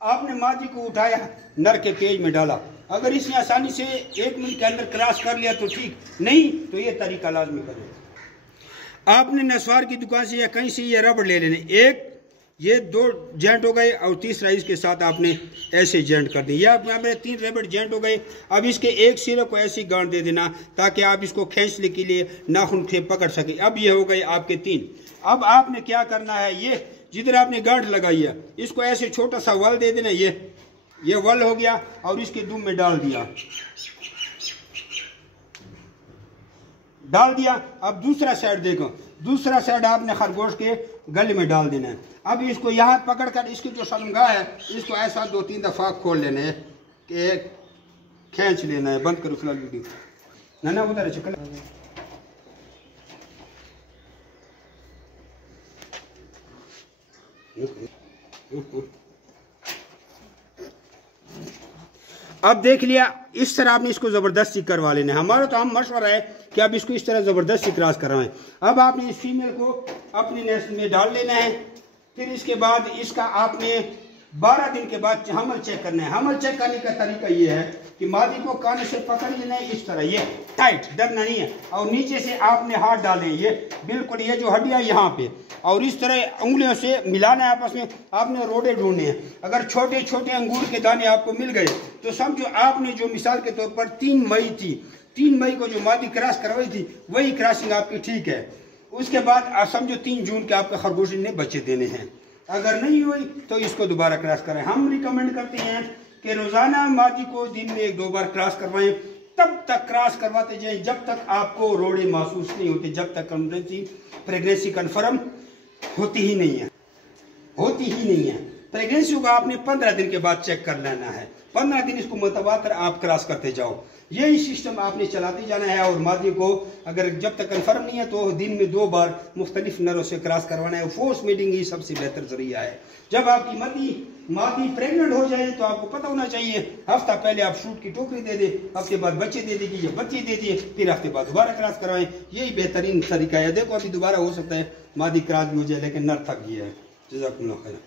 आपने मादी को उठाया, नर के पेज में डाला। अगर इसने आसानी से 1 मिनट के अंदर क्रॉस कर लिया तो ठीक, नहीं तो ये तरीका लाजमी करें। आपने नस्वार की दुकान से या कहीं से ये रबड़ ले लेने, एक ये 2 जॉइंट हो गए और तीसरा इसके साथ आपने ऐसे जॉइंट कर दिए। अब यहाँ पे 3 रबड़ जॉइंट हो गए। अब इसके एक सिरे को ऐसी गांठ दे देना ताकि आप इसको खींचने के लिए नाखून से पकड़ सके। अब ये हो गए आपके 3। अब आपने क्या करना है, ये जिधर आपने गांठ लगाई है इसको ऐसे छोटा सा वल दे देना। ये वल हो गया और इसके दुम में डाल दिया। अब दूसरा साइड देखो, दूसरा साइड आपने खरगोश के गले में डाल देना है। अब इसको यहाँ पकड़कर इसकी जो शर्मगाह है इसको ऐसा 2-3 दफा खोल लेना है, खींच लेना है। बंद करो फिलहाल वीडियो, ना उधर है चक्कर। अब देख लिया, इस तरह आपने इसको जबरदस्ती करवा लेना है। हमारा तो हम मशवरा है कि आप इसको इस तरह जबरदस्ती क्रॉस करवाएं। अब आपने इस फीमेल को अपनी नेस्ट में डाल लेना है। फिर इसके बाद इसका आपने 12 दिन के बाद हमल चेक करना है। हमल चेक करने का तरीका ये है कि मादी को कान से पकड़ लेना है इस तरह, ये टाइट, डरना नहीं है, और नीचे से आपने हाथ डालें, ये बिल्कुल ये जो हड्डियां यहाँ पे, और इस तरह उंगलियों से मिलाना है आपस में। आपने रोडे ढूंढने हैं। अगर छोटे छोटे अंगूर के दाने आपको मिल गए तो समझो आपने जो मिसाल के तौर पर 3 मई थी, 3 मई को जो मादी क्रॉस करवाई थी वही क्रॉसिंग आपकी ठीक है। उसके बाद समझो 3 जून के आपके खरगोश ने बच्चे देने हैं। अगर नहीं हुई तो इसको दोबारा क्रॉस करें। हम रिकमेंड करते हैं कि रोजाना मादी को दिन में 1-2 बार क्रॉस करवाएं। तब तक क्रॉस करवाते जाएं जब तक आपको रोड़े महसूस नहीं होते, जब तक प्रेगनेंसी कन्फर्म होती ही नहीं है। प्रेगनेंसी को आपने 15 दिन के बाद चेक कर लेना है। 15 दिन इसको मुतवातर आप क्रॉस करते जाओ। यही सिस्टम आपने चलाते जाना है। और मादी को अगर जब तक कन्फर्म नहीं है तो दिन में 2 बार मुख्तलिफ नरों से क्रॉस करवाना है। फोर्स मीटिंग ही सबसे बेहतर जरिया है। जब आपकी मादी प्रेग्नेंट हो जाए तो आपको पता होना चाहिए, हफ्ता पहले आप शूट की टोकरी दे दें, हफ्ते बाद बच्चे दे देगी या बच्चे दे दिए, फिर हफ्ते बाद दोबारा क्रॉस करवाएं। यही बेहतरीन तरीका है। देखो अभी दोबारा हो सकता है मादी क्रॉस भी हो जाए लेकिन नर थक गया है। जज़ाकुमुल्लाह खैर।